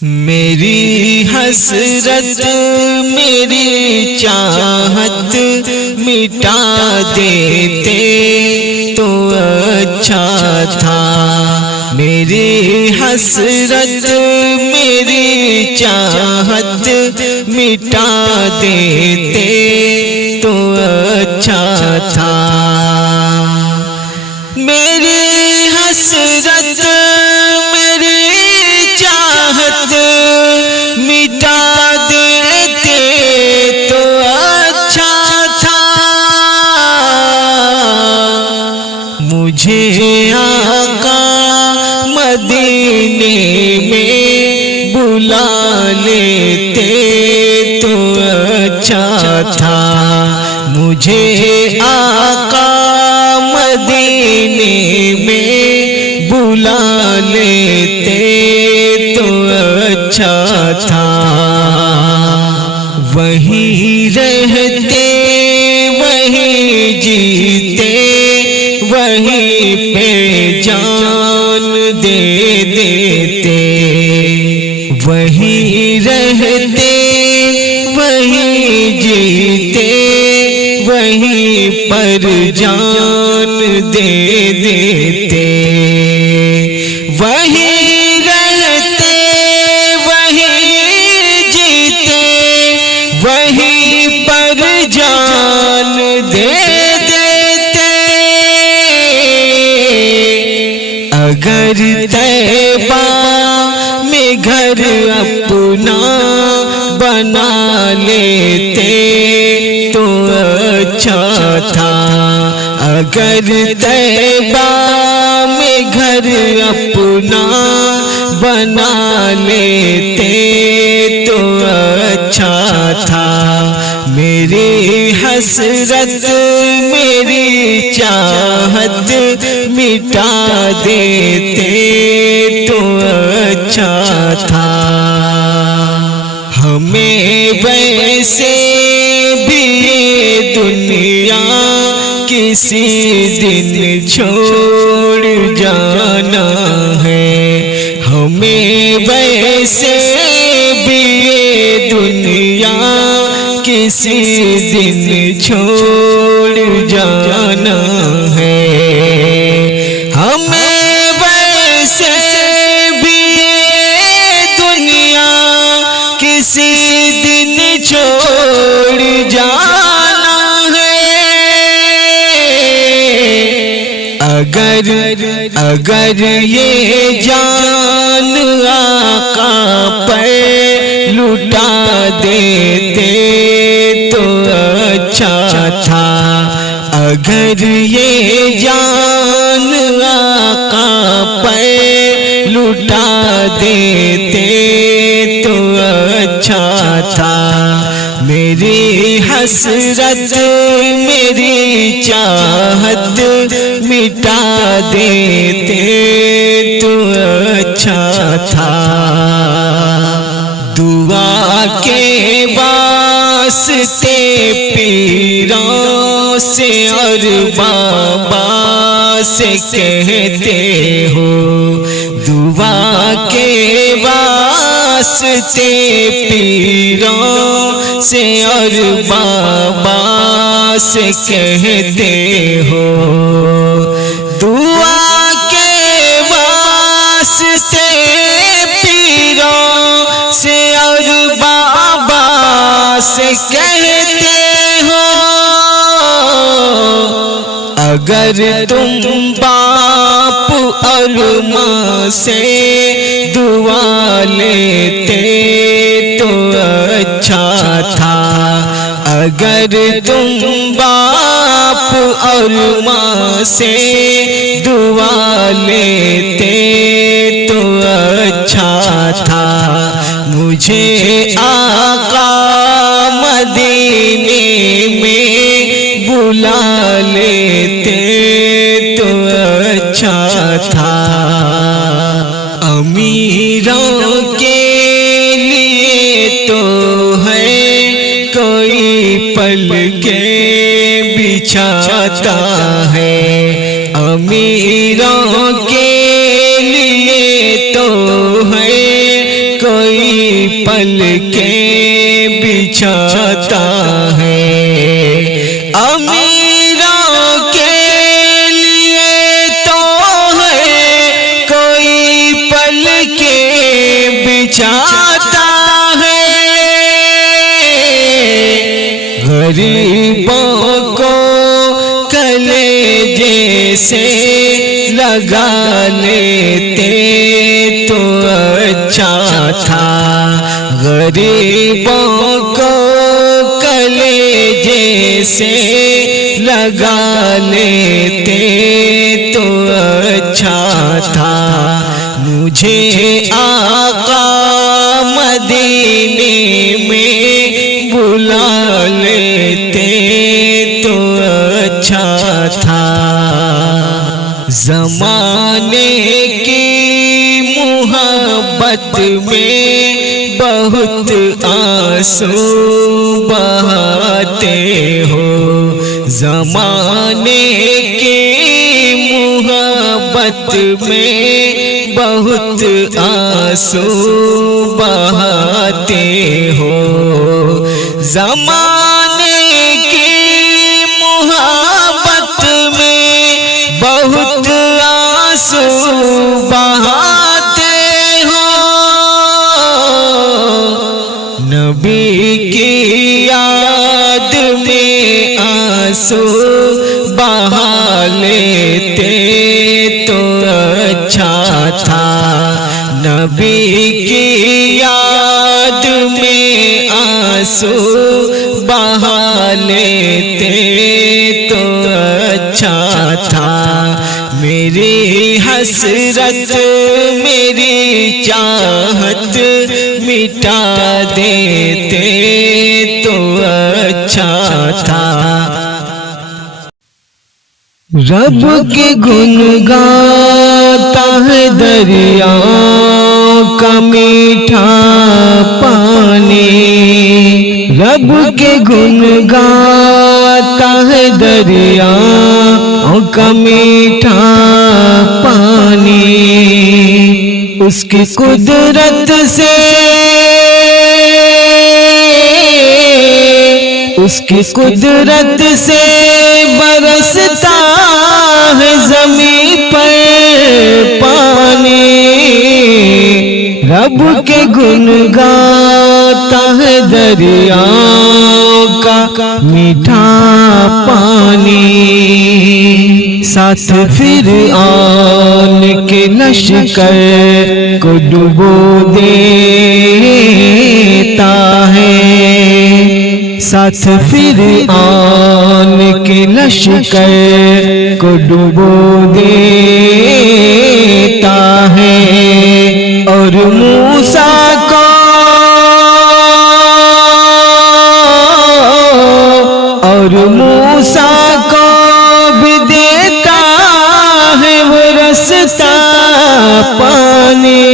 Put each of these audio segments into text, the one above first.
मेरी हसरत मेरी चाहत मिटा देते तो अच्छा था। मेरी हसरत मेरी चाहत मिटा देते तो अच्छा था। मेरी हसरत मेरी चाहत मिटा देते तो अच्छा था। मुझे आका मदीने में बुला लेते तो अच्छा था। मुझे आका मदीने में बुला लेते तो अच्छा था। वहीं रहते वहीं जीते वहीं पे जान दे देते। वहीं रहते वहीं जीते वहीं पर जान दे देते। वहीं रहते वहीं जीते वहीं पर जान दे देते। अगर तैबा में घर अपना बना लेते तो अच्छा था। अगर तैबा में घर अपना बना लेते तो अच्छा था। मेरी हसरत मेरी चाहत मिटा देते तो अच्छा था। हमें वैसे भी ये दुनिया किसी दिन छोड़ जाना है। हमें वैसे भी ये दुनिया किसी दिन छोड़ जाना है। हमें वैसे भी ये दुनिया किसी दिन छोड़ जाना है। अगर ये जान आका पर लुटा देते तो अच्छा था। अगर ये जान आका पर लुटा देते तो अच्छा था। मेरी हसरत मेरी चाहत मिटा देते तो अच्छा था। दुआ के वास्ते पीरों से और बाबा से कहते हो। दुआ के वास्ते पीरों से और बाबा से कहते हो। दुआ के वास्ते पीरों से और बाबा से कहते हो। अगर तुम बाप और माँ से दुआ लेते तो अच्छा था। अगर तुम बाप और माँ से दुआ लेते तो अच्छा था। मुझे आका मदीने में बुला लेते तो अच्छा था। अमीरों के लिए तो है कोई पल के बिछाता है। अमीरों के लिए तो है कोई पल के बिछाता है। अमीरों के लिए तो है कोई पल के बिछाता है, गरीबों को कलेजे से लगा लेते तो अच्छा था। गरीबों को कलेजे से लगा लेते तो अच्छा था। मुझे आका मदीने में बुला लेते तो अच्छा था। ज़माने की मोहब्बत में बहुत आंसू बहाते हो। ज़माने की मोहब्बत में बहुत आंसू बहाते हो। ज़माने की मोहब्बत में बहुत आंसू बहाते हो। नबी की याद में आंसू बहा लेते तो अच्छा था। नबी की याद में आंसू बहा लेते तो अच्छा था। मेरी हसरत मेरी चाहत मिटा देते तो अच्छा था। रब के गुण गाता है दरिया का मीठा पानी। रब के गुण गाता है दरिया का मीठा पानी। उसकी कुदरत से उसकी कुदरत से बरसता है ज़मीं पर पानी। रब के गुण गाता है दरिया का मीठा पानी। साथ फिर आन के लश्कर को डुबो देता है। साथ फिर आन के लश्कर को डुबो देता है। और मूसा को भी देता है वो रास्ता पानी।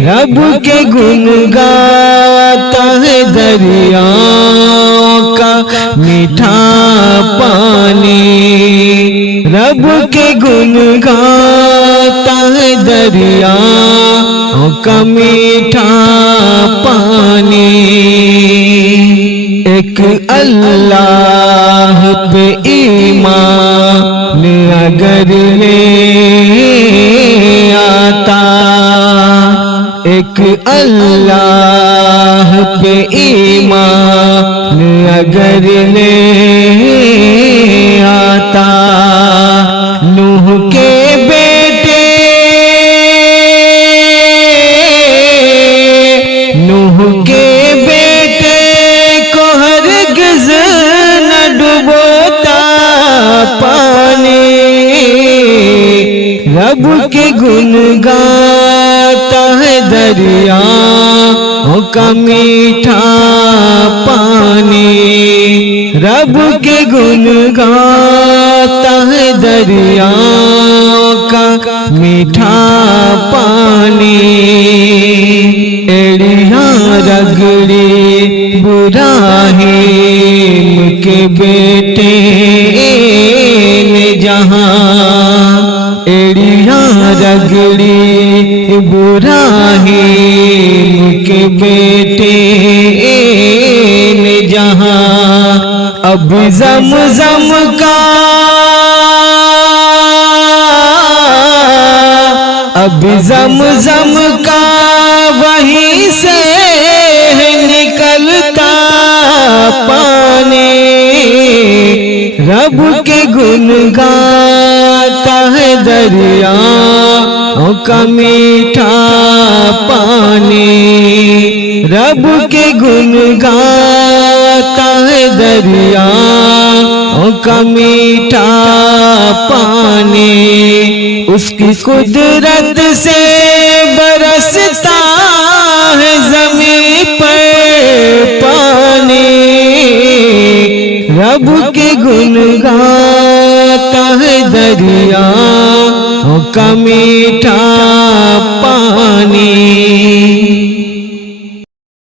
रब के गुण गाता है दरिया का मीठा पानी। रब के गुण गाता है दरिया का मीठा पानी। एक अल्लाह पे ईमान अगर ले आता, एक अल्लाह पे ईमान अगर ले आता, नूह के बेटे नूह के बेटे को हरगिज़ न डुबोता पानी। रब के गुण गाता है दरिया का मीठा पानी। रब के गुण गाता है दरिया का मीठा पानी। एड़िया रगड़ी इब्राहीम के बेटे ने जहाँ, एड़िया रगड़ी इब्राहीम बेटे ने जहां अब ज़मज़म का वहीं से निकलता पानी रब के गुण गाता है दरिया का मीठा पानी रब के गुण गाता है दरिया का मीठा पानी उसकी कुदरत से बरसता है जमीन पर पानी रब के गुण गाता है दरिया का मीठा